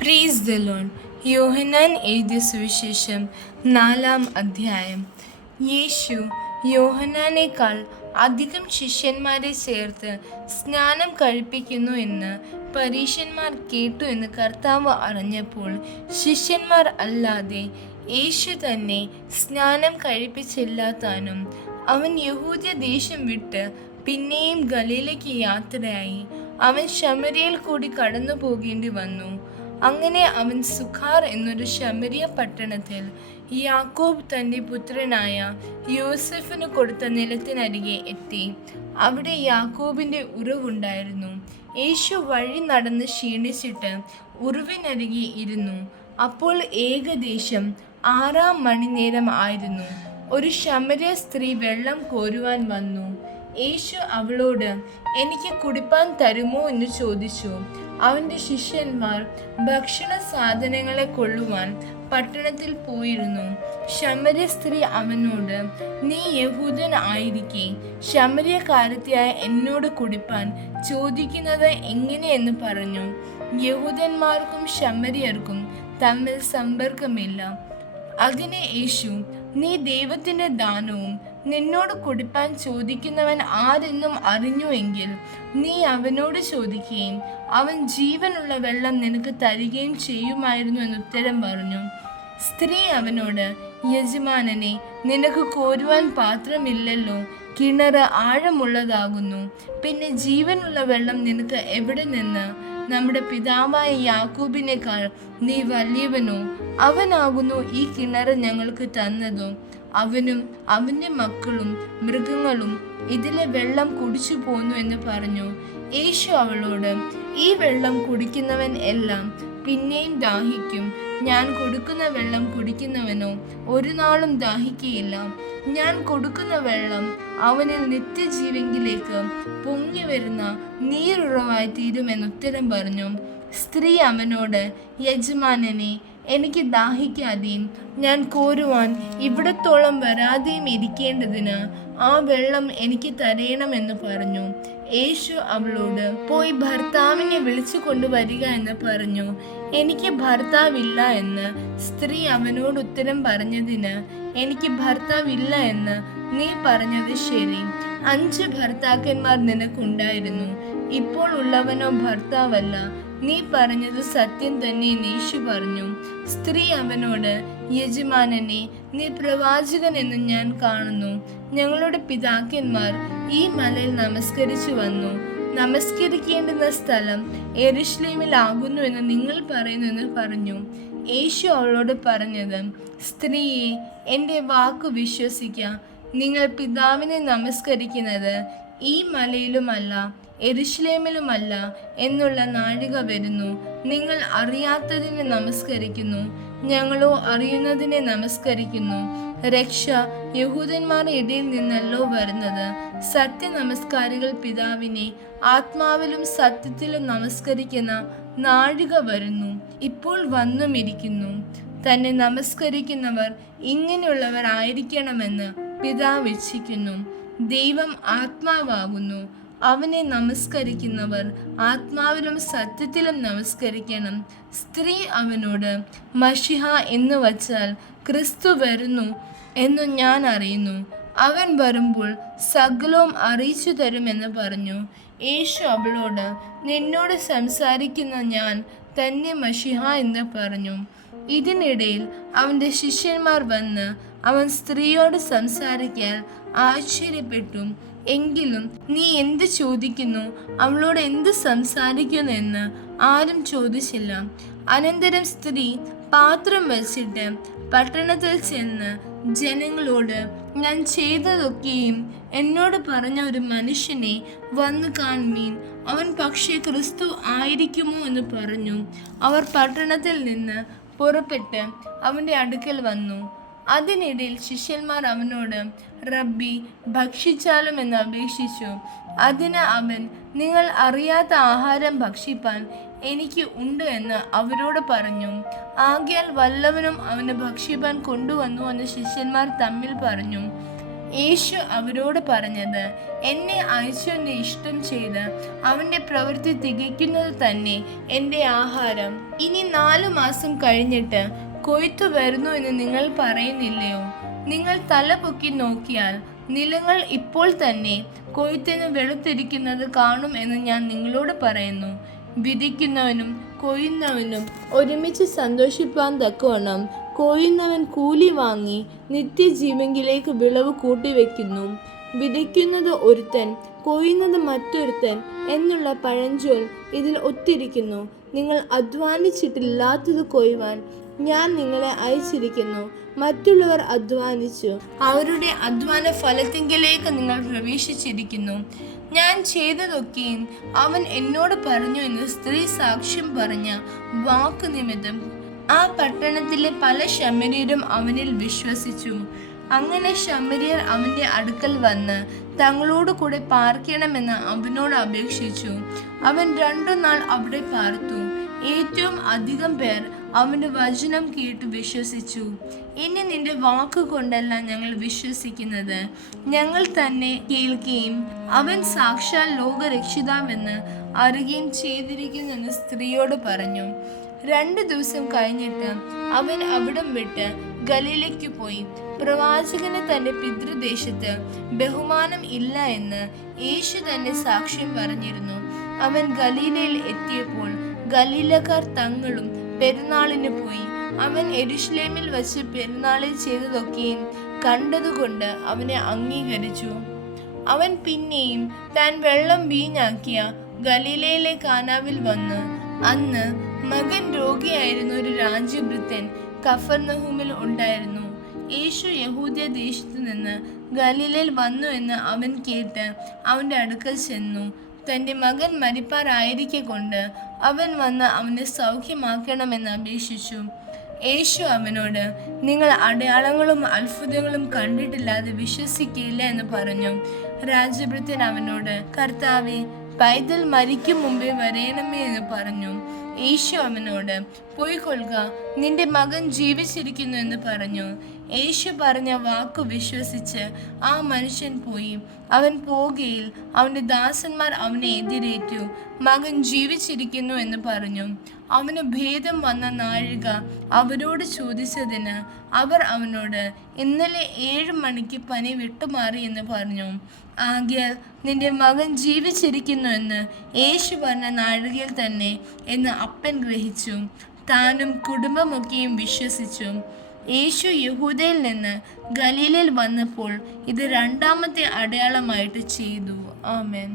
Praise the Lord. യോഹന്നാൻ എഴുതിയ സുവിശേഷം 4-ാം അധ്യായം. യേശു യോഹന്നാനേക്കാൾ അധികം ശിഷ്യന്മാരെ ചേർത്ത് സ്നാനം കഴിപ്പിക്കുന്നു എന്ന് പരീശന്മാർ കേട്ടു എന്ന് കർത്താവ് അറിഞ്ഞപ്പോൾ ശിഷ്യന്മാർ അല്ലാതെ യേശു തന്നെ സ്നാനം കഴിപ്പിച്ചില്ലാത്താനും അവൻ യഹൂദ്യ ദേശം വിട്ട് പിന്നെയും ഗലീലയ്ക്ക് യാത്രയായി അവൻ ശമര്യയിൽ കൂടി കടന്നു പോകേണ്ടി വന്നു. അങ്ങനെ അവൻ സുഖാർ എന്നൊരു ശമരിയ പട്ടണത്തിൽ യാക്കോബ് തൻ്റെ പുത്രനായ യോസെഫിന് കൊടുത്ത നിലത്തിനരികെ എത്തി. അവിടെ യാക്കോബിൻ്റെ ഉറവുണ്ടായിരുന്നു. യേശു വഴി നടന്ന് ക്ഷീണിച്ചിട്ട് ഉറവിനരികെ ഇരുന്നു. അപ്പോൾ ഏകദേശം 6-ാം മണിനേരം ആയിരുന്നു. ഒരു ശമര്യ സ്ത്രീ വെള്ളം കോരുവാൻ വന്നു. യേശു അവളോട്, എനിക്ക് കുടിപ്പാൻ തരുമോ എന്ന് ചോദിച്ചു. അവൻ്റെ ശിഷ്യന്മാർ ഭക്ഷണ സാധനങ്ങളെ കൊള്ളുവാൻ പട്ടണത്തിൽ പോയിരുന്നു. ശമര്യ സ്ത്രീ അവനോട്, നീ യഹൂദൻ ആയിരിക്കെ ശമര്യക്കാരത്തിയായ എന്നോട് കുടിപ്പാൻ ചോദിക്കുന്നത് എങ്ങനെയെന്ന് പറഞ്ഞു. യഹൂദന്മാർക്കും ശമര്യർക്കും തമ്മിൽ സമ്പർക്കമില്ല. അതിന് യേശു, നീ ദൈവത്തിൻ്റെ ദാനവും നിന്നോട് കുടിപ്പാൻ ചോദിക്കുന്നവൻ ആരെന്നും അറിഞ്ഞുവെങ്കിൽ നീ അവനോട് ചോദിക്കുകയും അവൻ ജീവനുള്ള വെള്ളം നിനക്ക് തരികയും ചെയ്യുമായിരുന്നു എന്ന് ഉത്തരം പറഞ്ഞു. സ്ത്രീ അവനോട്, യജമാനനെ, നിനക്ക് കോരുവാൻ പാത്രമില്ലല്ലോ, കിണറ് ആഴമുള്ളതാകുന്നു, പിന്നെ ജീവനുള്ള വെള്ളം നിനക്ക് എവിടെ നിന്ന്? നമ്മുടെ പിതാവായ യാക്കോബിനേക്കാൾ നീ വലിയവനോ? അവനാകുന്നു ഈ കിണറ് ഞങ്ങൾക്ക് തന്നതും അവനും അവൻ്റെ മക്കളും മൃഗങ്ങളും ഇതിലെ വെള്ളം കുടിച്ചു പോന്നു എന്ന് പറഞ്ഞു. യേശു അവളോട്, ഈ വെള്ളം കുടിക്കുന്നവൻ എല്ലാം പിന്നെയും ദാഹിക്കും. ഞാൻ കൊടുക്കുന്ന വെള്ളം കുടിക്കുന്നവനോ ഒരു നാളും ദാഹിക്കുകയില്ല. ഞാൻ കൊടുക്കുന്ന വെള്ളം അവനിൽ നിത്യജീവങ്കിലേക്ക് പൊങ്ങി വരുന്ന നീരുറവായി തീരുമെന്ന് ഉത്തരം പറഞ്ഞു. സ്ത്രീ അവനോട്, യജമാനനെ, എനിക്ക് ദാഹിക്കാതെയും ഞാൻ കോരുവാൻ ഇവിടത്തോളം വരാതെയും ഇരിക്കേണ്ടതിന് ആ വെള്ളം എനിക്ക് തരയണമെന്ന് പറഞ്ഞു. യേശു അവളോട്, പോയി ഭർത്താവിനെ വിളിച്ചു കൊണ്ടുവരിക എന്ന് പറഞ്ഞു. എനിക്ക് ഭർത്താവില്ല എന്ന് സ്ത്രീ അവനോട് ഉത്തരം പറഞ്ഞതിന്, എനിക്ക് ഭർത്താവില്ല എന്ന് നീ പറഞ്ഞത് ശരി. 5 ഭർത്താക്കന്മാർ നിനക്കുണ്ടായിരുന്നു, ഇപ്പോൾ ഉള്ളവനോ ഭർത്താവല്ല. നീ പറഞ്ഞത് സത്യം തന്നെ എന്ന് യേശു പറഞ്ഞു. സ്ത്രീ അവനോട്, യജമാനനെ, നീ പ്രവാചകൻ എന്ന് ഞാൻ കാണുന്നു. ഞങ്ങളുടെ പിതാക്കന്മാർ ഈ മലയിൽ നമസ്കരിച്ചു വന്നു. നമസ്കരിക്കേണ്ടുന്ന സ്ഥലം യെരൂശലേമിലാകുന്നു എന്ന് നിങ്ങൾ പറയുന്നു എന്ന് പറഞ്ഞു. യേശു അവളോട് പറഞ്ഞത്, സ്ത്രീയെ, എൻ്റെ വാക്കു വിശ്വസിക്കുക. നിങ്ങൾ പിതാവിനെ നമസ്കരിക്കുന്നത് ഈ മലയിലുമല്ല യെരൂശലേമിലുമല്ല എന്നുള്ള നാഴിക വരുന്നു. നിങ്ങൾ അറിയാത്തതിനെ നമസ്കരിക്കുന്നു, ഞങ്ങളോ അറിയുന്നതിനെ നമസ്കരിക്കുന്നു. രക്ഷ യഹൂദന്മാരുടെ ഇടയിൽ നിന്നല്ലോ വരുന്നത്. സത്യ നമസ്കാരികൾ പിതാവിനെ ആത്മാവിലും സത്യത്തിലും നമസ്കരിക്കുന്ന നാഴിക വരുന്നു, ഇപ്പോൾ വന്നുമിരിക്കുന്നു. തന്നെ നമസ്കരിക്കുന്നവർ ഇങ്ങനെയുള്ളവർ ആയിരിക്കണമെന്ന് പിതാവ് ഇച്ഛിക്കുന്നു. ദൈവം ആത്മാവാകുന്നു. അവനെ നമസ്കരിക്കുന്നവർ ആത്മാവിലും സത്യത്തിലും നമസ്കരിക്കണം. സ്ത്രീ അവനോട്, മശിഹ എന്ന് വച്ചാൽ ക്രിസ്തു വരുന്നു എന്നു ഞാൻ അറിയുന്നു. അവൻ വരുമ്പോൾ സകലവും അറിയിച്ചു തരുമെന്ന് പറഞ്ഞു. യേശു അവളോട്, നിന്നോട് സംസാരിക്കുന്ന ഞാൻ തന്നെ മശിഹ എന്ന് പറഞ്ഞു. ഇതിനിടയിൽ അവൻ്റെ ശിഷ്യന്മാർ വന്ന് അവൻ സ്ത്രീയോട് സംസാരിക്കാൻ ആശ്ചര്യപ്പെട്ടു. എങ്കിലും നീ എന്ത് ചോദിക്കുന്നു, അവളോട് എന്ത് സംസാരിക്കുന്നു എന്ന് ആരും ചോദിച്ചില്ല. അനന്തരം സ്ത്രീ പാത്രം വച്ചിട്ട് പട്ടണത്തിൽ ചെന്ന് ജനങ്ങളോട്, ഞാൻ ചെയ്തതൊക്കെയും എന്നോട് പറഞ്ഞ ഒരു മനുഷ്യനെ വന്നു കാണുവീൻ, അവൻ പക്ഷേ ക്രിസ്തു ആയിരിക്കുമോ എന്ന് പറഞ്ഞു. അവർ പട്ടണത്തിൽ നിന്ന് പുറപ്പെട്ട് അവൻ്റെ അടുക്കൽ വന്നു. അതിനിടയിൽ ശിഷ്യന്മാർ അവനോട്, റബ്ബി, ഭക്ഷിച്ചാലും എന്ന് അപേക്ഷിച്ചു. അതിന് അവൻ, നിങ്ങൾ അറിയാത്ത ആഹാരം ഭക്ഷിപ്പാൻ എനിക്ക് ഉണ്ട് എന്ന് അവരോട് പറഞ്ഞു. ആകയാൽ വല്ലവനും അവന് ഭക്ഷിപ്പാൻ കൊണ്ടുവന്നു എന്ന് ശിഷ്യന്മാർ തമ്മിൽ പറഞ്ഞു. യേശു അവരോട് പറഞ്ഞത്, എന്നെ അയച്ചവന്റെ ഇഷ്ടം ചെയ്ത് അവന്റെ പ്രവൃത്തി തികയ്ക്കുന്നത് തന്നെ എൻ്റെ ആഹാരം. ഇനി 4 മാസം കഴിഞ്ഞിട്ട് കൊയ്ത്തു വരുന്നു എന്ന് നിങ്ങൾ പറയുന്നില്ലയോ? നിങ്ങൾ തല പൊക്കി നോക്കിയാൽ നിലങ്ങൾ ഇപ്പോൾ തന്നെ കൊയ്ത്തിന് വെളുത്തിരിക്കുന്നത് കാണും എന്ന് ഞാൻ നിങ്ങളോട് പറയുന്നു. വിധിക്കുന്നവനും കൊയ്യുന്നവനും ഒരുമിച്ച് സന്തോഷിപ്പാൻ തക്കവണ്ണം കൊയ്യുന്നവൻ കൂലി വാങ്ങി നിത്യജീവങ്കിലേക്ക് വിളവ് കൂട്ടിവെക്കുന്നു. വിതയ്ക്കുന്നത് ഒരുത്തൻ, കൊയ്യുന്നത് മറ്റൊരുത്തൻ എന്നുള്ള പഴഞ്ചൊൽ ഇതിൽ ഒത്തിരിക്കുന്നു. നിങ്ങൾ അധ്വാനിച്ചിട്ടില്ലാത്തത് കൊയ്യുവാൻ ഞാൻ നിങ്ങളെ അയച്ചിരിക്കുന്നു. മറ്റുള്ളവർ അധ്വാനിച്ചു, അവരുടെ അധ്വാന ഫലത്തിങ്കിലേക്ക് നിങ്ങൾ പ്രവേശിച്ചിരിക്കുന്നു. ഞാൻ ചെയ്തതൊക്കെയും അവൻ എന്നോട് പറഞ്ഞു എന്ന് സ്ത്രീ സാക്ഷ്യം പറഞ്ഞ വാക്ക് നിമിത്തം ആ പട്ടണത്തിലെ പല ശമര്യരും അവനിൽ വിശ്വസിച്ചു. അങ്ങനെ ശമര്യർ അവന്റെ അടുക്കൽ വന്ന് തങ്ങളോട് കൂടെ പാർക്കണമെന്ന് അവനോട് അപേക്ഷിച്ചു. അവൻ 2 നാൾ അവിടെ പാർത്തു. ഏറ്റവും അധികം പേർ അവന്റെ വചനം കേട്ട് വിശ്വസിച്ചു. ഇനി നിന്റെ വാക്ക് കൊണ്ടല്ല ഞങ്ങൾ വിശ്വസിക്കുന്നത്, ഞങ്ങൾ തന്നെ കേൾക്കുകയും അവൻ സാക്ഷാൽ ലോകരക്ഷിതാവെന്ന് അറിയുകയും ചെയ്തിരിക്കുന്നെന്ന് സ്ത്രീയോട് പറഞ്ഞു. 2 ദിവസം കഴിഞ്ഞിട്ട് അവൻ അവിടം വിട്ട് ഗലീലയ്ക്ക് പോയി. പ്രവാചകന് തന്റെ പിതൃദേശത്ത് ബഹുമാനം ഇല്ല എന്ന് യേശു തന്നെ സാക്ഷ്യം പറഞ്ഞിരുന്നു. അവൻ ഗലീലയിൽ എത്തിയപ്പോൾ ഗലീലക്കാർ തങ്ങളും പെരുന്നാളിന് പോയി. അവൻ യെരൂശലേമിൽ വച്ച് പെരുന്നാളിൽ ചെയ്തതൊക്കെയും കണ്ടതുകൊണ്ട് അവനെ അംഗീകരിച്ചു. അവൻ പിന്നെയും താൻ വെള്ളം വീഞ്ഞാക്കിയ ഗലീലയിലെ കാനാവിൽ വന്നു. അന്ന് മകൻ രോഗിയായിരുന്ന ഒരു രാജ്യഭൃത്യൻ കഫർനഹൂമിൽ ഉണ്ടായിരുന്നു. യേശു യഹൂദ്യ ദേശത്തു നിന്ന് ഗലീലയിൽ വന്നു എന്ന് അവൻ കേട്ട് അവന്റെ അടുക്കൽ ചെന്നു. തൻ്റെ മകൻ മരിപ്പാറായിരിക്കെ കൊണ്ട് അവൻ വന്ന് അവനെ സൗഖ്യമാക്കണമെന്ന് അപേക്ഷിച്ചു. യേശു അവനോട്, നിങ്ങൾ അടയാളങ്ങളും അത്ഭുതങ്ങളും കണ്ടിട്ടില്ലാതെ വിശ്വസിക്കില്ല എന്ന് പറഞ്ഞു. രാജഭൃത്യൻ അവനോട്, കർത്താവേ, പൈതൽ മരിക്കും മുമ്പേ വരേണമേ എന്ന് പറഞ്ഞു. യേശു അവനോട്, പോയിക്കൊള്ളുക, നിന്റെ മകൻ ജീവിച്ചിരിക്കുന്നു എന്ന് പറഞ്ഞു. യേശു പറഞ്ഞ വാക്കു വിശ്വസിച്ച് ആ മനുഷ്യൻ പോയി. അവൻ പോകയിൽ അവന്റെ ദാസന്മാർ അവനെ എതിരേറ്റു. മകൻ ജീവിച്ചിരിക്കുന്നു എന്ന് പറഞ്ഞു. അവന് ഭേദം വന്ന നാഴിക അവരോട് ചോദിച്ചതിന് അവർ അവനോട്, ഇന്നലെ 7 മണിക്ക് പനി വിട്ടുമാറി എന്ന് പറഞ്ഞു. ആകയാൽ നിന്റെ മകൻ ജീവിച്ചിരിക്കുന്നു എന്ന് യേശു പറഞ്ഞ നാഴികയിൽ തന്നെ എന്ന് അപ്പൻ ഗ്രഹിച്ചു. താനും കുടുംബമൊക്കെയും വിശ്വസിച്ചു. യേശു യഹൂദയിൽ നിന്ന് ഗലീലയിൽ വന്നപ്പോൾ ഇത് 2ാമത്തെ അടയാളമായിട്ട് ചെയ്തു. ആമേൻ.